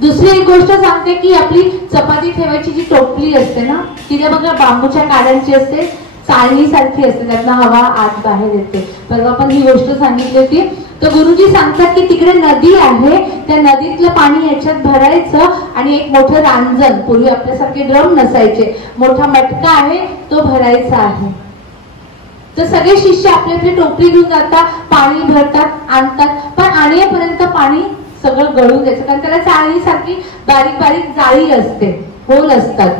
दुसरी एक गोष्ट सांगते की आपली चपाती ठेवायची जी टोपली असते ना, तिला बघा बांबूच्या काड्यांची असते, चाळणी सारखी असते, त्यातनं हवा आत बाहेर येते. परवा आपण ही गोष्ट सांगितली होती. तर गुरुजी सांगतात की तिकडे नदी आहे, त्या नदीतलं पाणी याच्यात भरायचं आणि एक मोठं रांजण, पूर्वी आपल्यासारखे ड्रम नसायचे, मोठा मटका आहे तो भरायचा आहे. तर सगळे शिष्य आपली आपली टोपली घेऊन जातात, पाणी भरतात, आणतात, पण आणेपर्यंत पाणी सगळं गळून द्यायचं, कारण त्याला चाळणीसारखी बारीक बारीक जाळी असते, होल असतात.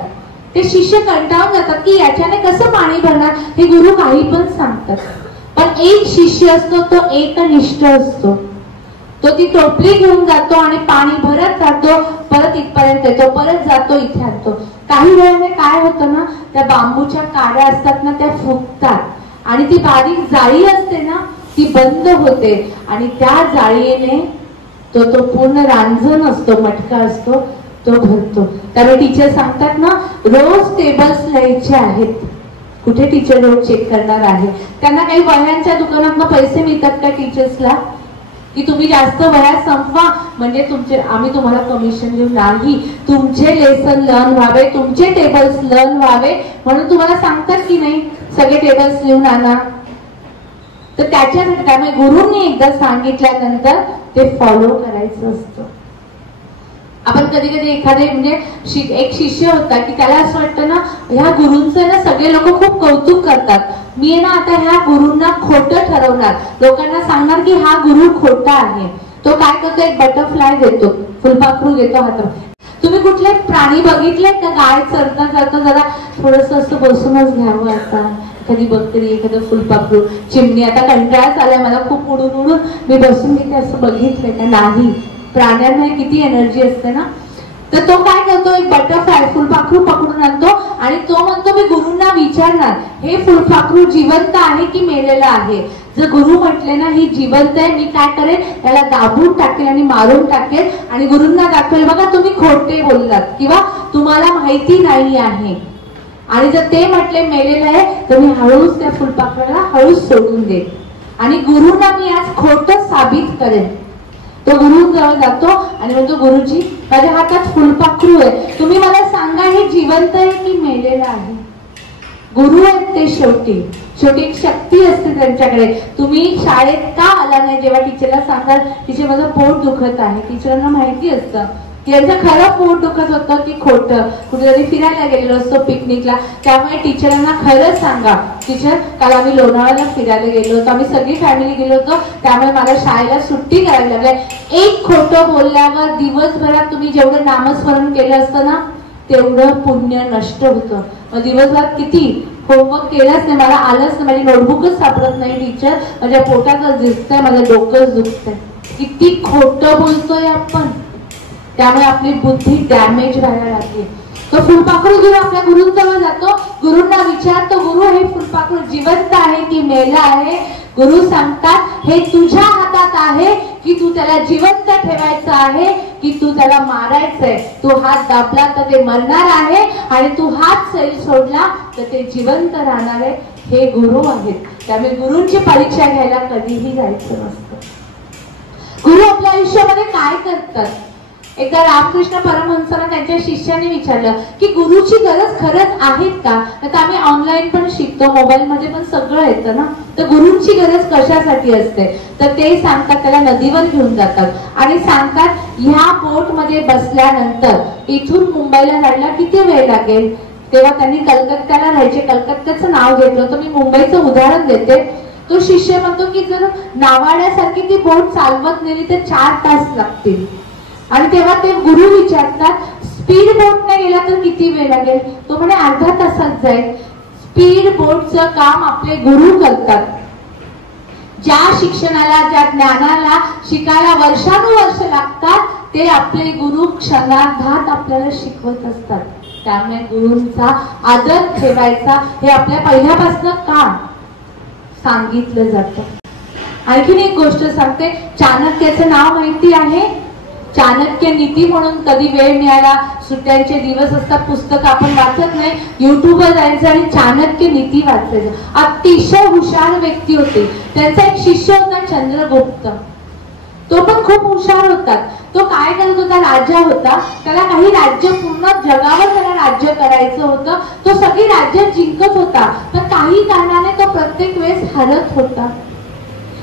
ते शिष्य कंटाळून जातात की याच्याने कसं पाणी भरणार. हे गुरु काही पण सांगतात, पण एक शिष्य असतो तो एकनिष्ठ असतो. तो ती टोपली घेऊन जातो आणि पाणी भरत जातो, परत इथपर्यंत येतो, परत जातो, इथे आणतो. काही वेळाने काय होतं ना, त्या बांबूच्या काड्या असतात ना, त्या फुगतात आणि ती बारीक जाळी असते ना, ती बंद होते आणि त्या जाळीने तो पूर्ण रांजण असतो, मटका असतो, तो भरतो. त्यामुळे टीचर सांगतात ना, रोज टेबल्स लिहायचे आहेत. कुठे टीचर रोज चेक करणार आहे? त्यांना काही वह्यांच्या दुकानातनं पैसे मिळतात का टीचर्सला, की तुम्ही जास्त वह्या संपवा म्हणजे आम्ही तुम्हाला कमिशन देऊ? नाही, तुमचे लेसन लर्न व्हावे, तुमचे टेबल्स लर्न व्हावे म्हणून तुम्हाला सांगतात की नाही, सगळे टेबल्स लिहून आणा. तर त्याच्यासाठी त्यामुळे गुरुंनी एकदा सांगितल्यानंतर ते फॉलो करायचं असतं. आपण कधी कधी एखादे म्हणजे एक शिष्य होता की त्याला असं वाटतं ना, ह्या गुरूंचं ना सगळे लोक खूप कौतुक करतात, मी ना आता ह्या गुरूंना खोटं ठरवणार, लोकांना सांगणार की हा गुरु खोटा आहे. तो काय करतो, एक बटरफ्लाय देतो, फुलपाखरू देतो हातात. तुम्ही कुठले प्राणी बघितले का, गाय चरता चरता जरा थोडस असं बसूनच घ्यावं, आता एखादी बकरी, एखादं फुलपाखरू, चिमणी, आता कंटाळाच आलाय मला, खूप उडून उडून मी बसून घेते, असं बघितलंय का? नाही. प्राण्यांमध्ये किती एनर्जी असते ना. तर तो काय करतो, एक बटरफ्लाय फुलपाखरू पकडून आणतो आणि तो म्हणतो मी गुरूंना विचारणार, हे फुलपाखरू जिवंत आहे की मेलेलं आहे? जर गुरु म्हटले ना ही जिवंत आहे, मी काय करेन, त्याला दाबून टाकेल आणि मारून टाकेल आणि गुरूंना दाखवेल, बघा तुम्ही खोटे बोललात किंवा तुम्हाला माहिती नाही आहे. आणि जर ते म्हटले मेलेलं आहे, तर मी हळूच त्या फुलपाखराला हळूच सोडून देईन आणि गुरुंना मी आज खोटं साबित करेन. तो गुरुजवळ जातो आणि म्हणतो, गुरुजी माझ्या हातात फुलपाखरू आहे, तुम्ही मला सांगा हे जिवंत आहे की मेलेलं आहे? गुरु आहेत ते, शेवटी एक शक्ती असते त्यांच्याकडे. तुम्ही शाळेत का आला नाही, जेव्हा टीचरला सांगाल टीचर माझं पोट दुखत आहे, टीचरांना माहिती असतं की यांचं खरं पोट दुखत होतं की खोटं. कुठेतरी फिरायला गेलेलो असतो पिकनिकला, त्यामुळे टीचरांना खरं सांगा, टीचर काल आम्ही लोणावळ्याला फिरायला गेलो होतो, आम्ही सगळी फॅमिली गेलो होतो, त्यामुळे मला शाळेला सुट्टी करायला लागली. एक खोटं बोलल्यावर दिवसभरात तुम्ही जेवढं नामस्मरण केलं असतं ना, तेवढं पुण्य नष्ट होतं. मग दिवसभरात किती होमवर्क केलंच नाही, मला आलंच नाही, माझी नोटबुकच सापडत नाही, टीचर माझ्या पोटातच दिसतंय, माझं डोकंच दुखतंय. किती खोटं बोलतोय आपण, त्यामुळे आपली बुद्धी डॅमेज व्हायला लागली. तो फुलपाखरू घेऊन आपल्या गुरुंजवळ जातो, गुरुंना विचारतो, गुरु हे फुलपाखरू जिवंत आहे की मेलं आहे? गुरु सांगतात, हे तुझ्या हातात आहे की तू त्याला जिवंत ठेवायचं आहे की तू त्याला मारायचंय. तू हात दाबला तर ते मरणार आहे आणि तू हात सैल सोडला तर ते जिवंत राहणार आहे. हे गुरु आहेत, त्यामुळे गुरूंची परीक्षा घ्यायला कधीही जायचं नसतं. गुरु आपल्या आयुष्यामध्ये काय करतात? एकदा रामकृष्ण परमहंसांना त्यांच्या शिष्याने विचारलं की गुरुची गरज खरंच आहेत का? आता आम्ही ऑनलाईन पण शिकतो, मोबाईल मध्ये पण सगळं येतं ना, तर गुरुंची गरज कशासाठी असते? तर ते सांगतात, त्याला नदीवर घेऊन जातात आणि सांगतात, ह्या बोट मध्ये बसल्यानंतर इथून मुंबईला जायला किती वेळ लागेल? तेव्हा त्यांनी कलकत्त्याला राहायचे, कलकत्त्याचं नाव घेतलं होतं, मी मुंबईचं उदाहरण देते. तो शिष्य म्हणतो की जर नावाड्यासारखी ती बोट चालवत नेली तर 4 तास लागतील. आणि तेव्हा ते गुरु विचारतात, स्पीड बोटने गेला तर किती वेळ लागेल? तो म्हणे अर्धा तासात जाईल. स्पीड बोटचं काम आपले गुरु करतात. ज्या शिक्षणाला, ज्या ज्ञानाला शिकायला वर्षानुवर्ष लागतात, ते आपले गुरु क्षणार्धात आपल्याला शिकवत असतात. त्यामुळे गुरूंचा आदर ठेवायचा हे आपल्या पहिल्यापासून का सांगितलं जातं. आणखीन एक गोष्ट सांगते, चाणक्याचं नाव माहिती आहे? चाणक्य नीती म्हणून कधी वेळ मिळाला, सुट्ट्यांचे दिवस असतात, पुस्तक आपण वाचत नाही, युट्यूबवर जायचं आणि चाणक्य नीती वाचायचं. अतिशय हुशार व्यक्ती होते. त्यांचा एक शिष्य होता चंद्रगुप्त, तो पण खूप हुशार होता. तो काय करत होता, राजा होता, त्याला काही राज्य पूर्ण जगावर त्याला राज्य करायचं होतं, तो सगळी राज्य जिंकत होता, पण काही कारणाने तो प्रत्येक वेळेस हरत होता.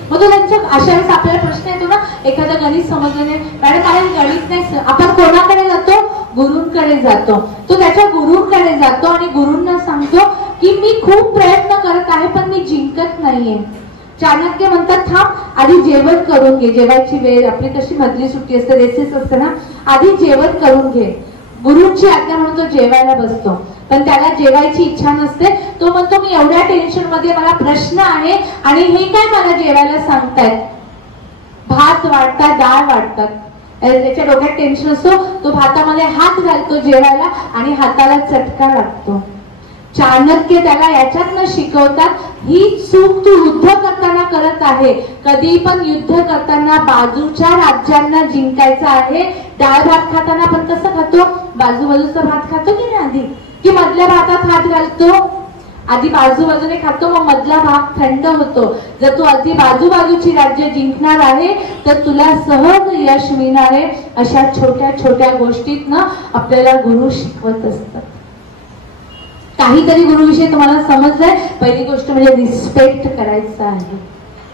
मग तो त्यांच्या अशा वेळेस आपल्याला प्रश्न येतो ना, एखादं गणित समजलं नाही, मॅडम मला गणित नाही, आपण कोणाकडे जातो, गुरूंकडे जातो. तो त्याच्या गुरूंकडे जातो आणि गुरूंना सांगतो की मी खूप प्रयत्न करत आहे पण मी जिंकत नाहीये. चाणक्य म्हणतात थांब आधी जेवण करून घे, जेवायची वेळ आपली कशी मधली सुट्टी असते, रेसेस असते ना, आधी जेवण करून घे. गुरूंची आज्ञा म्हणून तो जेवायला बसतो, पण त्याला जेवायची इच्छा नसते. तो म्हणतो मी एवढ्या टेन्शन मध्ये, मला प्रश्न आहे आणि हे काय मला जेवायला सांगतायत, भात वाढतात डाळ वाढतात, त्याच्या डोक्यात टेन्शन असतो. तो भातामध्ये हात घालतो जेवायला आणि हाताला चटका लागतो. चाणक्य त्याला याच्यातनं शिकवतात ही चूक तू युद्ध करताना करत आहे. कधी पण युद्ध करताना बाजूच्या राज्यांना जिंकायचं आहे. डाळ भात खाताना पण कसं खातो, बाजूबाजूचा भात खातो की नाही आधी, की मधल्या भातात हात घालतो, आधी बाजूबाजूने खातो, मग मधला भाग थंड होतो. जर तू आधी बाजूबाजूची राज्य जिंकणार आहे तर तुला सहज यश मिळणार आहे. अशा छोट्या छोट्या गोष्टीतनं आपल्याला गुरु शिकवत असतात. काहीतरी गुरुविषयी तुम्हाला समजलंय. पहिली गोष्ट म्हणजे रिस्पेक्ट करायचं आहे,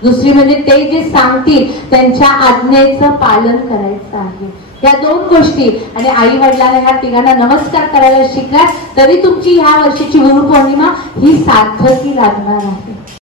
दुसरी म्हणजे ते जे सांगतील त्यांच्या आज्ञेचं पालन करायचं आहे. या दोन गोष्टी आणि आई वडिलांना ह्या तिघांना नमस्कार करायला शिकला तरी तुमची ह्या वर्षीची गुरुपौर्णिमा ही सार्थकी लागणार आहे.